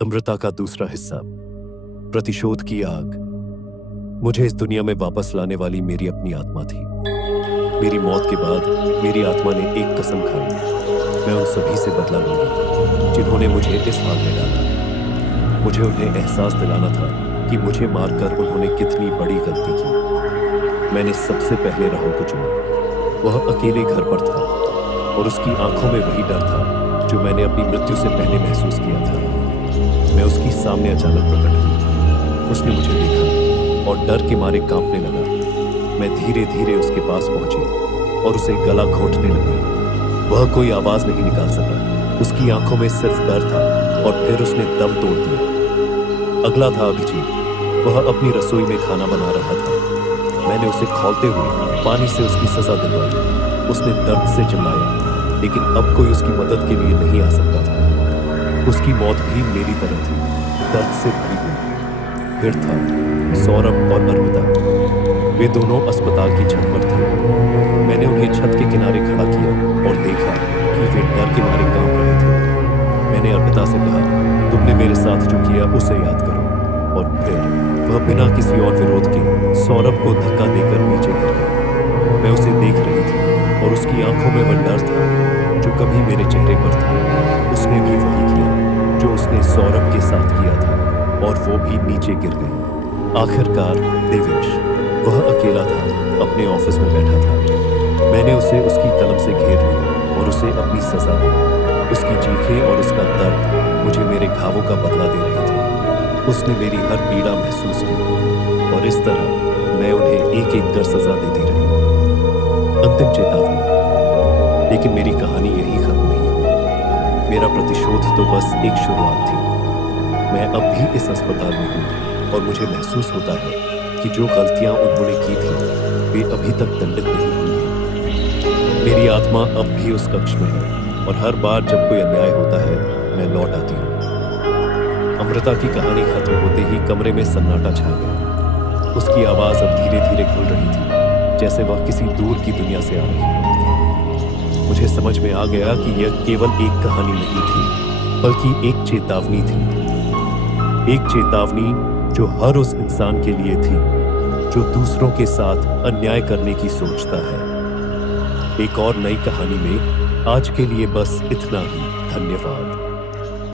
अमृता का दूसरा हिस्सा, प्रतिशोध की आग। मुझे इस दुनिया में वापस लाने वाली मेरी अपनी आत्मा थी। मेरी मौत के बाद मेरी आत्मा ने एक कसम खाई, मैं उन सभी से बदला लूंगा जिन्होंने मुझे इस हाल में डाला। मुझे उन्हें एहसास दिलाना था कि मुझे मारकर उन्होंने कितनी बड़ी गलती की। मैंने सबसे पहले राहुल को चुना। वह अकेले घर पर था और उसकी आंखों में वही डर था जो मैंने अपनी मृत्यु से पहले महसूस किया था। मैं उसकी सामने अचानक प्रकट हुई। उसने मुझे देखा और डर के मारे कांपने लगा। मैं धीरे धीरे उसके पास पहुंची और उसे गला घोंटने लगी। वह कोई आवाज नहीं निकाल सका। उसकी आंखों में सिर्फ डर था और फिर उसने दम तोड़ दिया। अगला था अभिजीत। वह अपनी रसोई में खाना बना रहा था। मैंने उसे खौलते हुए पानी से उसकी सजा दिलवाई। उसने दर्द से चिल्लाया, लेकिन अब कोई उसकी मदद के लिए नहीं आ सकता था। उसकी मौत भी मेरी तरह थी, दर्द से भरी हुई। फिर था सौरभ और अर्पिता। वे दोनों अस्पताल की छत पर थे। मैंने उन्हें छत के किनारे खड़ा किया और देखा कि वे डर के मारे कांप रहे थे। मैंने अर्पिता से कहा, तुमने मेरे साथ जो किया उसे याद करो। और फिर वह बिना किसी और विरोध के सौरभ को धक्का देकर नीचे गिर गई। मैं उसे देख रही थी और उसकी आंखों में वह डर था जो कभी मेरे चेहरे पर था। उसने भी वही किया जो उसने सौरभ के साथ किया था और वो भी नीचे गिर गई। आखिरकार देवेश, वह अकेला था, अपने ऑफिस में बैठा था। मैंने उसे उसकी कलम से घेर लिया और उसे अपनी सजा दी। उसकी चीखें और उसका दर्द मुझे मेरे घावों का बदला दे रहे थे। उसने मेरी हर पीड़ा महसूस की और इस तरह मैं उन्हें एक एक कर सजा देती रही। अंतिम चेतावनी। लेकिन मेरी कहानी यही खत्म नहीं हुई। मेरा प्रतिशोध तो बस एक शुरुआत थी। मैं अब भी इस अस्पताल में हूँ और मुझे महसूस होता है कि जो गलतियां उन्होंने की थी वे अभी तक दंडित नहीं हुई हैं। मेरी आत्मा अब भी उस कक्ष में है और हर बार जब कोई अन्याय होता है मैं लौट आती हूँ। अमृता की कहानी खत्म होते ही कमरे में सन्नाटा छा गया। उसकी आवाज अब धीरे धीरे खुल रही थी, जैसे वह किसी दूर की दुनिया से आ रही हो। मुझे समझ में आ गया कि यह केवल एक कहानी नहीं थी, बल्कि एक चेतावनी थी। एक चेतावनी जो हर उस इंसान के लिए थी जो दूसरों के साथ अन्याय करने की सोचता है। एक और नई कहानी में आज के लिए बस इतना ही। धन्यवाद।